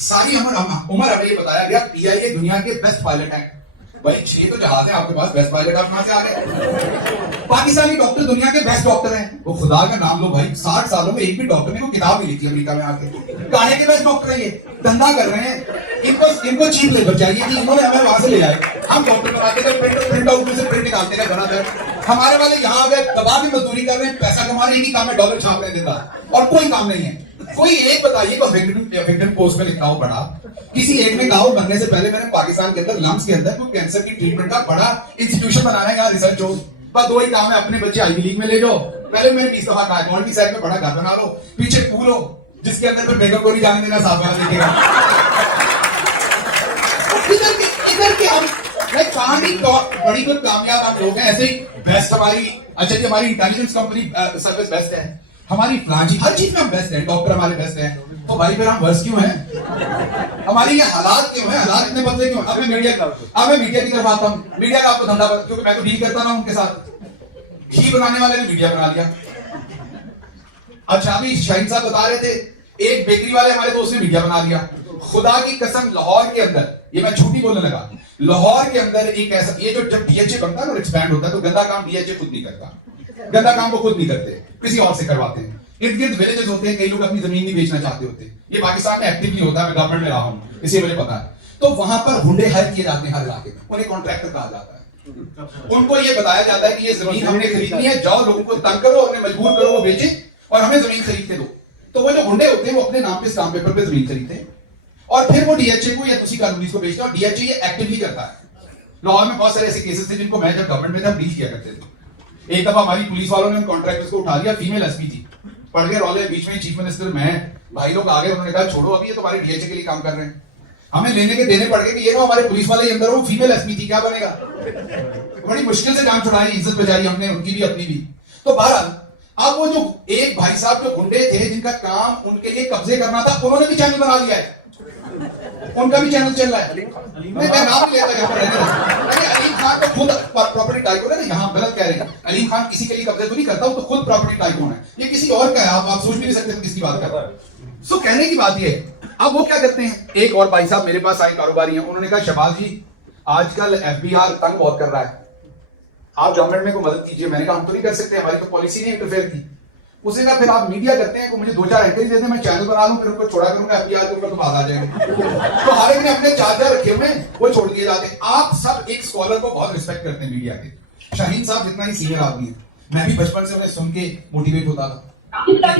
सारी उम्र हमें ये बताया गया पीआईए दुनिया के बेस्ट पायलट हैं। भाई 6 तो जहाज है आपके पास, बेस्ट पायलट आप कहां से आ गए? पाकिस्तानी डॉक्टर दुनिया के बेस्ट डॉक्टर हैं। वो खुदा का नाम लो भाई, 60 सालों में एक भी डॉक्टर ने कोई किताब नहीं लिखी अमेरिका में आके। गाने के बेस्ट डॉक्टर है ये, धंधा कर रहे हैं। इनको चीप लेबर चाहिए कि इन्होंने हमें वहां से ले जाए। हम डॉक्टर बनाते थे, प्रिंट आउट में से प्रिंट निकालते थे बना कर। हमारे वाले यहाँ आ गए, दबा की मजदूरी कर रहे हैं, पैसा कमा रहे हैं, एक ही काम है डॉलर छाप रहे हैं दिन रात, और कोई काम नहीं है। कोई एक बताइए तो विक्टिम पोस्ट में लिखता हूं बड़ा, किसी एक ने कहा बनने से पहले मैंने पाकिस्तान के अंदर लंग्स के अंदर कोई कैंसर की ट्रीटमेंट का बड़ा इंस्टीट्यूशन बनाना है, यहाँ रिसर्च हो। बस दो ही काम है, अपने बच्चे आईवी लीग में ले जाओ। पहले मैंने 20 दफा कहा मॉल की साइड में बड़ा घर बना लो, पीछे पूल हो जिसके अंदर फिर बेगम को नहीं जाने देना, साफ वाला देखेगा। इधर के हम कहां भी बड़ी कोई कामयाब आप लोग हैं ऐसे ही बेस्ट हमारी। अच्छा जी, हमारी इंटेलिजेंस कंपनी सर्विस बेस्ट है, हमारी फ्लांची हर चीज में हम बेस्ट हैं, डॉक्टर हमारे बेस्ट हैं। तो भाई फिर हम वर्स क्यों हैं? हमारी ये हालात क्यों हैं? हालात इतने बदले क्यों? अब मैं मीडिया की तरफ आता हूं। मीडिया का आपको धंधा, क्योंकि मैं तो डील करता ना उनके साथ। घी बनाने वाले ने मीडिया बना लिया। अच्छा, अभी शाहीन साहब बता रहे थे, एक बेकरी वाले हमारे दोस्त ने मीडिया बना लिया। खुदा की कसम, लाहौर के अंदर, ये मैं झूठी बोलने लगा, लाहौर के अंदर एक ऐसा, ये जो जब डीएचए बनता है और एक्सपैंड होता है तो गंदा काम डीएचए खुद नहीं करता, गंदा काम वो खुद नहीं करते, किसी और से करवाते हैं। इर्द गिर्द विलेजेस होते हैं, कई लोग अपनी जमीन नहीं बेचना चाहते होते। ये पाकिस्तान में एक्टिवली होता है, मैं गवर्नमेंट में रहा हूं इसे मुझे पता है। तो वहां पर हुंडे हायर किए जाते हैं हर इलाके में, उन्हें कॉन्ट्रैक्टर कहा जाता है। उनको ये बताया जाता है कि ये जमीन हमने खरीदनी है, जाओ लोगों को तंग करो, उन्हें मजबूर करो वो बेचे और हमें जमीन खरीद के दो। तो वो जो हुंडे होते हैं वो अपने नाम पे स्टाम्प पेपर पे जमीन खरीदते हैं और फिर वो डीएचए को या दूसरी कानूनी को बेचता है, और डीएचए ये एक्टिवली करता है। लाहौर में बहुत सारे ऐसे केसेस थे जिनको मैं जब गवर्नमेंट में था डील किया करते थे। एक दफा हमारी पुलिस वालों ने उन कॉन्ट्रैक्टर्स को उठा लिया, फीमेल एसपी थी, पड़ गए रौले, बीच में चीफ मिनिस्टर, मैं, भाई लोग आ गए, उन्होंने कहा छोड़ो अभी ये तो हमारे डीएचए के लिए काम कर रहे हैं। हमें लेने के देने पड़ गए कि ये ना हमारे पुलिस वाले अंदर हो, फीमेल एसपी थी, क्या बनेगा? बड़ी मुश्किल से जान छुड़ाई, इज्जत बचाई हमने, उनकी भी अपनी भी। तो बहरहाल अब वो जो एक भाई साहब जो गुंडे थे जिनका काम उनके लिए कब्जे करना था, उन्होंने भी चैनल बना लिया है, उनका भी चैनल चल रहा है। मैं नाम नहीं लेता यहाँ पर। अलीम खान तो खुद प्रॉपर्टी टाइकून है ना, यहाँ गलत कह रहे हैं। अलीम खान किसी के लिए कब्जे तो नहीं करता, वो तो खुद प्रॉपर्टी टाइकून है, ये किसी और का है, आप सोच भी नहीं सकते किसकी बात कर रहे हैं। सो कहने की बात ये है, अब वो क्या करते हैं, एक और भाई साहब मेरे पास आए कारोबारी हैं, उन्होंने कहा शहबाज जी आजकल एफबीआर तंग बहुत कर रहा है, आप गवर्नमेंट में को मदद कीजिए। मैंने कहा हम तो नहीं कर सकते, हमारी तो पॉलिसी नहीं इंटरफेयर की। उसने कहा फिर आप मीडिया करते हैं, मुझे 2-4 एंकर ही दे दें, मैं चैनल बना लूं, फिर उनको छोड़ा करूंगा, एफबीआर के ऊपर तो बात आ जाएगी। तो हर एक ने अपने 4 रखे हुए हैं, वो छोड़ दिए जाते हैं। आप सब एक स्कॉलर को बहुत रिस्पेक्ट करते हैं मीडिया के। शाहीन साहब जितना ही सीनियर आदमी है, मैं भी बचपन से उन्हें सुन के मोटिवेट होता था।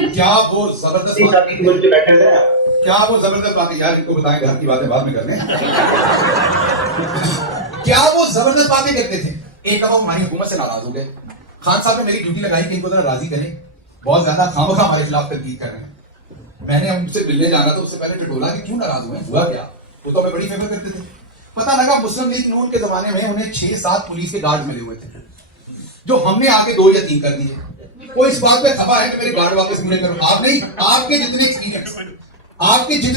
क्या वो जबरदस्त बात है यार, इनको बताएं, घर की बातें बाद में करने। क्या वो जबरदस्त बातें करते थे। एक दफा हमारी हुकूमत से नाराज हो गए, खान साहब ने मेरी ड्यूटी लगाई कि इनको जरा राजी करें, बहुत ज्यादा खामखा हमारे खिलाफ तनकीद कर रहे हैं। मैंने उनसे मिलने जाना था, उससे पहले टटोला कि क्यों नाराज हुए, हुआ क्या? वो तो हमें बड़ी फेवर करते थे। पता लगा मुस्लिम लीग नून के जमाने में उन्हें 6-7 पुलिस के गार्ड मिले हुए थे, जो हमने आके 2 या 3 कर दिए। वो इस बात पे खबर है कि मेरे गार्ड वापस मिले करो। आप नहीं, आपके जितने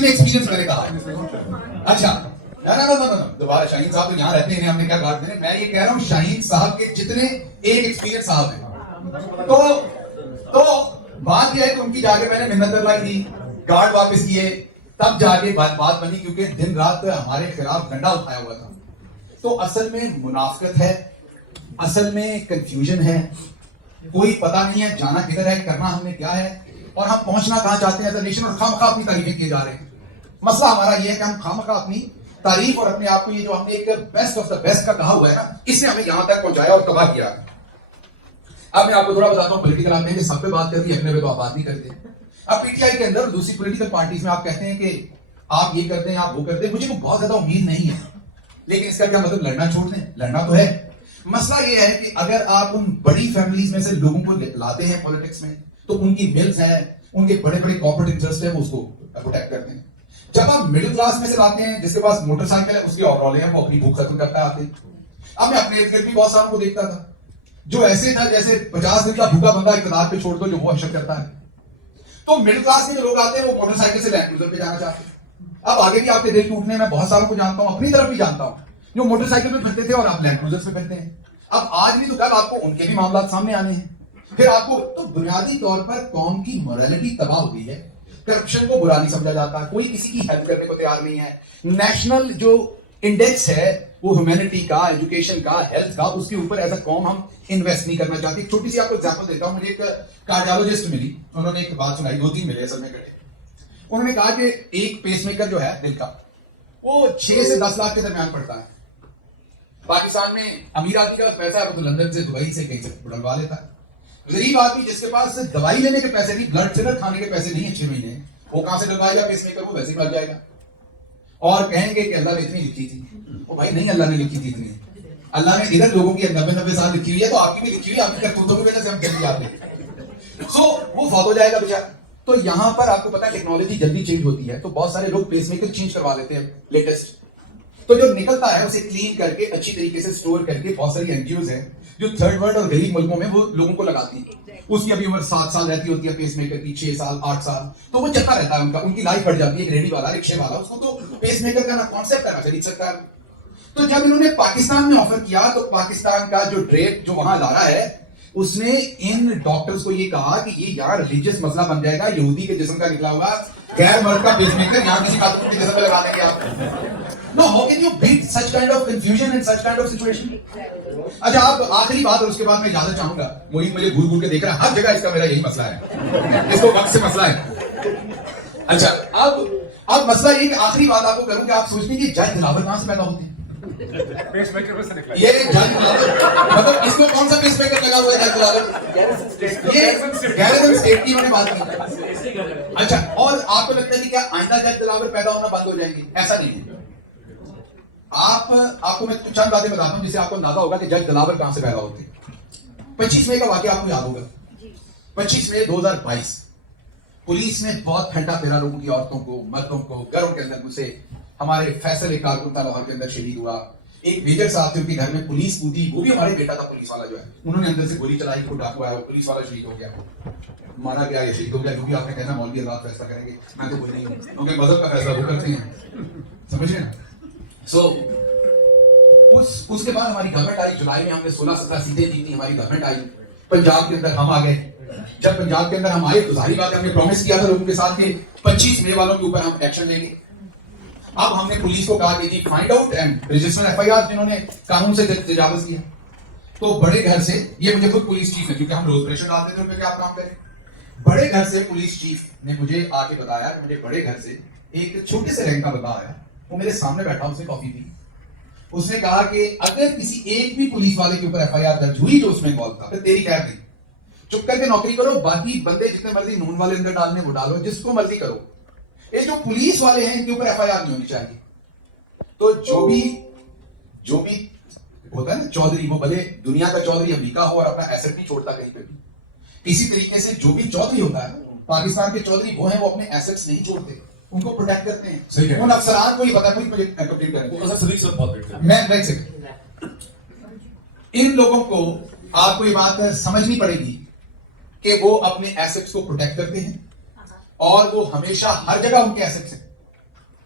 एक्सपीरियंस मैंने कहा। अच्छा ना दोबारा शाहीन साहब तो यहाँ रहते हैं, हमने क्या गार्ड देने। मैं ये कह रहा हूँ शाहीन साहब के जितने एक एक्सपीरियंस साहब हैं, तो बात यह है कि उनकी जाके मैंने मिन्नत अल्लाह की, गार्ड वापस किए, तब जाके बात बनी, क्योंकि दिन रात हमारे खिलाफ डंडा उठाया हुआ था। तो असल में मुनाफिकत है, असल में कंफ्यूजन है, कोई पता नहीं है जाना किधर है, करना हमने क्या है और हम पहुंचना कहां चाहते हैं एज अ नेशन, और खामखा अपनी तारीफें किए जा रहे हैं। मसला हमारा ये है कि हम खामखा अपनी तारीफ और अपने आप को, ये जो हमने एक बेस्ट ऑफ द बेस्ट का कहा हुआ है ना, इसने हमें यहां तक पहुंचाया और तबाह किया। अब मैं आपको थोड़ा बताता हूं, पॉलिटिकल आपने कि सब पे बात कर दी, अपने पे तो आप बात नहीं करते। अब पीटीआई के अंदर दूसरी पॉलिटिकल पार्टीज में आप कहते हैं कि आप ये करते हैं, आप वो करते हैं, मुझे को बहुत ज्यादा उम्मीद नहीं है, लेकिन इसका क्या मतलब लड़ना छोड़ दें? लड़ना तो है। मसला ये है कि अगर आप उन बड़ी फैमिलीज में से लोगों को लाते हैं पॉलिटिक्स में, तो उनकी मिल्स हैं, उनके बड़े बड़े कॉर्पोरेट इंटरेस्ट है, वो उसको प्रोटेक्ट करते हैं। जब आप मिडिल क्लास में से लाते हैं, जिसके पास मोटरसाइकिल है, उसके और रौले हैं, वो अपनी भूख खत्म करता है आके। अब मैं अपने इर्द भी बहुत सारों को देखता था जो ऐसे था जैसे 50 दिन का भूखा बंदा इक़्तिदार पे छोड़ दो, जो वो हशर करता है। तो मिडिल क्लास के जो लोग आते हैं वो मोटरसाइकिल से लैंड क्रूजर पे जाना चाहते हैं। अब आगे भी आपके दिल टूटने में बहुत सारों को जानता हूं, अपनी तरफ भी जानता हूं, जो मोटरसाइकिल पे फिरते थे और आप लैंड क्रूजर पे फिरते हैं। अब आज भी तो कल आपको उनके भी मामला सामने आने हैं, फिर आपको। तो बुनियादी तौर पर कौम की मोरालिटी तबाह हो गई है। करप्शन को बुरा नहीं समझा जाता, कोई किसी की हेल्प करने को तैयार नहीं है। नेशनल जो इंडेक्स है वो ह्यूमैनिटी का, एजुकेशन का, हेल्थ का, उसके ऊपर एज अ कॉम हम इन्वेस्ट नहीं करना चाहते। छोटी सी आपको एग्जांपल देता हूं, मुझे एक कार्डियोलॉजिस्ट मिली, उन्होंने एक बात सुनाई, 2-3 मिले असल में इकट्ठे। उन्होंने कहा कि एक पेसमेकर जो है दिल का, वो 6 से 10 लाख के दरमियान पड़ता है। पाकिस्तान में अमीर आदमी का पैसा है वो तो लंदन से, दुबई से, कहीं से बुलवा लेता है। गरीब आदमी जिसके पास दवाई लेने के पैसे नहीं, ब्लड थिनर खाने के पैसे नहीं है 6 महीने, वो कहां से डलवाएगा पेसमेकर? वो वैसे लग जाएगा। और कहेंगे कि अल्लाह ने इतनी लिखी थी। ओ भाई नहीं, अल्लाह ने लिखी थी इतनी। अल्लाह ने इधर लोगों की 90-90 साल लिखी हुई है, तो आपकी भी लिखी हुई है, आपकी करतूतों की वजह से हम चल आपने। सो वो फौत हो जाएगा बेचारा। तो यहां पर आपको पता है टेक्नोलॉजी जल्दी चेंज होती है, तो बहुत सारे लोग पेसमेकर चेंज करवा लेते हैं लेटेस्ट। तो जो निकलता है उसे क्लीन करके अच्छी तरीके से स्टोर करके, बहुत सारी एनजीओज हैं जो थर्ड वर्ल्ड और गरीब मुल्कों में वो लोगों को लगाती है। उसकी अभी उम्र 7 साल रहती होती है पेसमेकर की, 6 साल 8 साल, तो वो चलता रहता है उनकी लाइफ बढ़ जाती है। एक रेडी वाला, रिक्शे वाला, उसको तो पेसमेकर का ना कॉन्सेप्ट है ना खरीद सकता है। तो जब इन्होंने पाकिस्तान में ऑफर किया, तो पाकिस्तान का जो ड्रेप जो वहां ला रहा है, उसने इन डॉक्टर्स को ये कहा कि ये यार रिलीजियस मसला बन जाएगा, यहूदी के जिस्म का निकला हुआ गैर मर्द का पेसमेकर यहाँ किसी खातून के जिस्म पे लगा देंगे आप। No, how can you beat such kind of confusion and such kind of situation? अच्छा, आप आखिरी बात और उसके बाद मैं इजाजत चाहूंगा। मोहित मुझे घूर घूर के देख रहा है, हर जगह इसका मेरा यही मसला है, इसको वक्त से मसला है। अच्छा, अब मसला ये कि आखिरी बात आपको करूं कि आप सोचते हैं कि जज दिलावर कहां से पैदा होती है? पेसमेकर से निकला। ये जज दिलावर, मतलब इसको कौन सा पेसमेकर लगा हुआ है जज दिलावर? ये गैरिसन स्टेट की मैंने बात की। अच्छा, और आपको लगता है कि क्या आइंदा जज दिलावर पैदा होना बंद हो जाएंगे? ऐसा नहीं है। आपको मैं चंद बातें बताता हूं जिससे आपको अंदाजा होगा कि जज दिलावर कहां से पैदा होते हैं। 25 मई का वाकया आपको याद होगा। 25 मई 2022 पुलिस ने बहुत फेंटा फेरा लोगों की, औरतों को, मर्दों को, घरों के अंदर घुसे। हमारे फैसल एक कारकुन था लाहौर के अंदर शहीद हुआ। एक मेजर साहब थे, उनके घर में पुलिस कूदी, वो भी हमारे बेटा था पुलिस वाला जो है, उन्होंने अंदर से गोली चलाई, को डाकू आया, पुलिस वाला शहीद हो गया, मारा गया या शहीद हो गया, जो भी आपने कहना मौलवी आजाद फैसला करेंगे, मैं तो कोई नहीं हूं, क्योंकि मजहब का फैसला वो करते हैं, समझ रहे ना। सो उसके बाद हमारी गवर्नमेंट आई, जुलाई में हमने 16-17 सीटें जीती, हमारी गवर्नमेंट आई, पंजाब के अंदर हम आ गए। जब पंजाब के अंदर हम आए तो जाहिर बात है हमने प्रॉमिस किया था लोगों के साथ कि 25 मई वालों के ऊपर हम एक्शन लेंगे। अब हमने पुलिस को कहा कि जी find out and register FIR जिन्होंने कानून से तजावुज किया। तो बड़े घर से, ये मुझे खुद पुलिस चीफ ने, क्योंकि हम रोज प्रेशर डालते थे उन पे कि आप काम करें, बड़े घर से पुलिस चीफ ने मुझे आके बताया, मुझे बड़े घर से एक छोटे से रैंक का बंदा आया, वो मेरे सामने बैठा, उसने कॉफी पी, उसने कहा कि अगर किसी एक भी पुलिस वाले के ऊपर एफआईआर दर्ज हुई जो उसमें इन्वॉल्व था, फिर तेरी खैर नहीं, चुप करके नौकरी करो, बाकी बंदे जितने मर्जी नून वाले अंदर डालने वो डालो, जिसको मर्जी करो, ये जो पुलिस वाले हैं इनके ऊपर एफआईआर नहीं होनी चाहिए। तो जो भी होता है ना चौधरी, वो भले दुनिया का चौधरी अमेरिका हो और अपना एसेट नहीं छोड़ता कहीं पे भी, किसी तरीके से जो भी चौधरी होता है, पाकिस्तान के चौधरी वो हैं, वो अपने एसेट्स नहीं छोड़ते, उनको प्रोटेक्ट करते हैं। सही है। उन अफसरान को ही पता है, मुझे कंप्लेंट करेंगे, मैं इन लोगों को आपको ये बात समझनी पड़ेगी कि वो अपने एसेट्स को प्रोटेक्ट करते हैं और वो हमेशा हर जगह उनके एसेट्स हैं।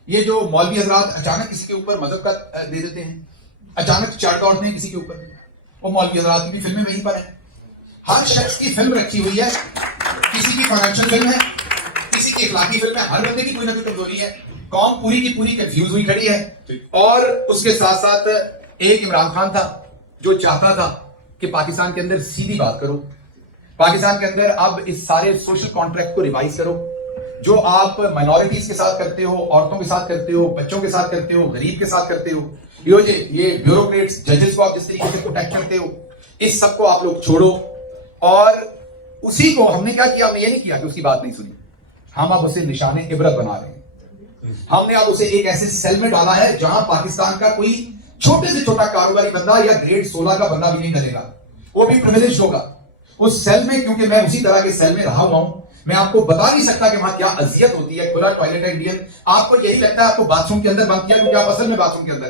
ये जो मौलवी हजरात अचानक किसी के ऊपर मजहब का दे देते हैं, अचानक चार्ट तोड़ते हैं किसी के ऊपर, वो मौलवी हजरात की भी फिल्में वहीं पर हैं। हर शख्स की फिल्म रखी हुई है, किसी की फाइनेंशियल फिल्म है, किसी की इखलाकी फिल्म है, हर बंदे की कोई ना कोई कमजोरी है। कौम पूरी की पूरी कंफ्यूज हुई खड़ी है। और उसके साथ साथ एक इमरान खान था जो चाहता था कि पाकिस्तान के अंदर सीधी बात करो, पाकिस्तान के अंदर अब इस सारे सोशल कॉन्ट्रैक्ट को रिवाइज करो, जो आप माइनॉरिटीज के साथ करते हो, औरतों के साथ करते हो, बच्चों के साथ करते हो, गरीब के साथ करते हो, ये ब्यूरोक्रेट्स, जजेस को आप जिस तरीके से प्रोटेक्ट करते हो, इस सब को आप लोग छोड़ो। और उसी को हमने क्या किया, हमने ये नहीं किया कि उसकी बात नहीं सुनी, हम अब उसे निशाने इबरत बना रहे हैं। हमने अब उसे एक ऐसे सेल में डाला है जहां पाकिस्तान का कोई छोटे से छोटा कारोबारी बंदा या ग्रेड 16 का बंदा भी नहीं करेगा, वो भी प्रिविलेज होगा उस सेल में। क्योंकि मैं उसी तरह के सेल में रहा हुआ हूं, मैं आपको बता नहीं सकता कि वहां क्या अजियत होती है। खुला टॉयलेट है इंडियन, आपको यही लगता है आपको बाथरूम के अंदर बंद किया, क्योंकि आप असल में बाथरूम के अंदर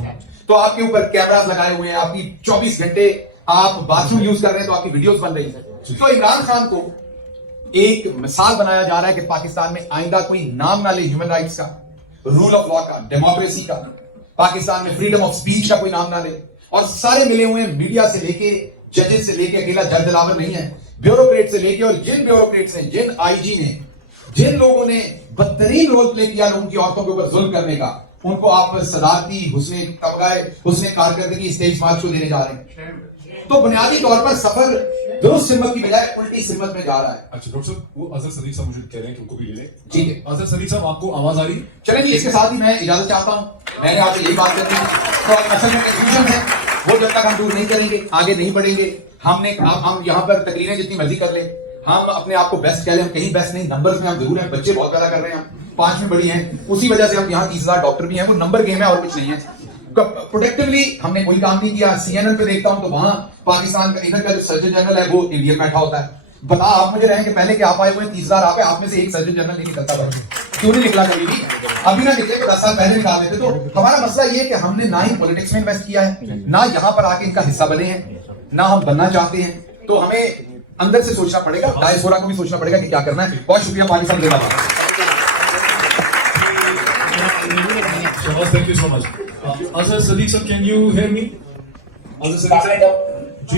है। तो आपके ऊपर कैमरास लगाए हुए हैं, आपकी 24 घंटे आप बाथरूम यूज कर रहे हैं, तो आपकी वीडियोस बन रही है। तो इमरान खान को एक मिसाल बनाया जा रहा है कि पाकिस्तान में आइंदा कोई नाम ना ले ह्यूमन राइट्स का, रूल ऑफ लॉ का, डेमोक्रेसी का, पाकिस्तान में फ्रीडम ऑफ स्पीच का कोई नाम ना ले। और सारे मिले हुए मीडिया से लेके, जजेस से लेके, अकेला जज दिलावर नहीं है, ब्यूरोक्रेट से लेके, और जिन ब्यूरोक्रेट्स ने, जिन आईजी ने जिन लोगों ने बदतरीन रोल प्ले किया लोगों की औरतों के ऊपर जुल्म करने का, उनको आप सदारती हुस्ने तमगाए हुस्ने कारकर्दगी स्टेज मार्च को देने जा रहे हैं। तो बुनियादी तौर पर सफर दुरुस्त सिमत की बजाय उल्टी सिमत में जा रहा है। अच्छा डॉक्टर साहब, वो अजहर सदीक साहब मुझे कह रहे हैं कि उनको भी ले लें। ठीक है। अजहर सदीक साहब, आपको आवाज आ रही है? चलें जी, इसके साथ ही मैं इजाजत चाहता हूं। मैंने आपसे यही बात करनी है। तो असल में कंफ्यूजन है, वो जब तक हम दूर नहीं करेंगे आगे नहीं बढ़ेंगे। हम यहाँ पर तकरीरें जितनी मर्जी कर ले, हम अपने आप को बेस्ट कह लें, हम कहीं बेस्ट नहीं, नंबर्स में हम जरूर हैं, बच्चे बहुत पैदा कर रहे हैं, हम 5 में बड़ी हैं, उसी वजह से हम यहाँ 30,000 डॉक्टर भी हैं। वो नंबर गेम है और कुछ नहीं है। प्रोडक्टिवली हमने कोई काम नहीं किया। CNN पे देखता हूं तो वहां पाकिस्तान का इधर का जो सर्जन जनरल है वो इंडिया में बैठा होता है। बता आप मुझे रहे कि पहले के आप आए हुए 30,000 आप, आप में से एक सर्जन जनरल नहीं निकलता था, क्यों नहीं निकला कभी भी? अभी ना निकले तो 10 साल पहले निकाल देते। तो हमारा मसला ये है कि हमने ना ही पॉलिटिक्स में इन्वेस्ट किया है, ना यहाँ पर आके इनका हिस्सा बने हैं, ना हम बनना चाहते हैं। तो हमें अंदर से सोचना पड़ेगा, डायस्पोरा को भी सोचना पड़ेगा कि क्या करना है। बहुत शुक्रिया पाकिस्तान जिंदाबाद। Thank you so much. Azhar Sadiq sir, can you hear me? Azhar Sadiq sir.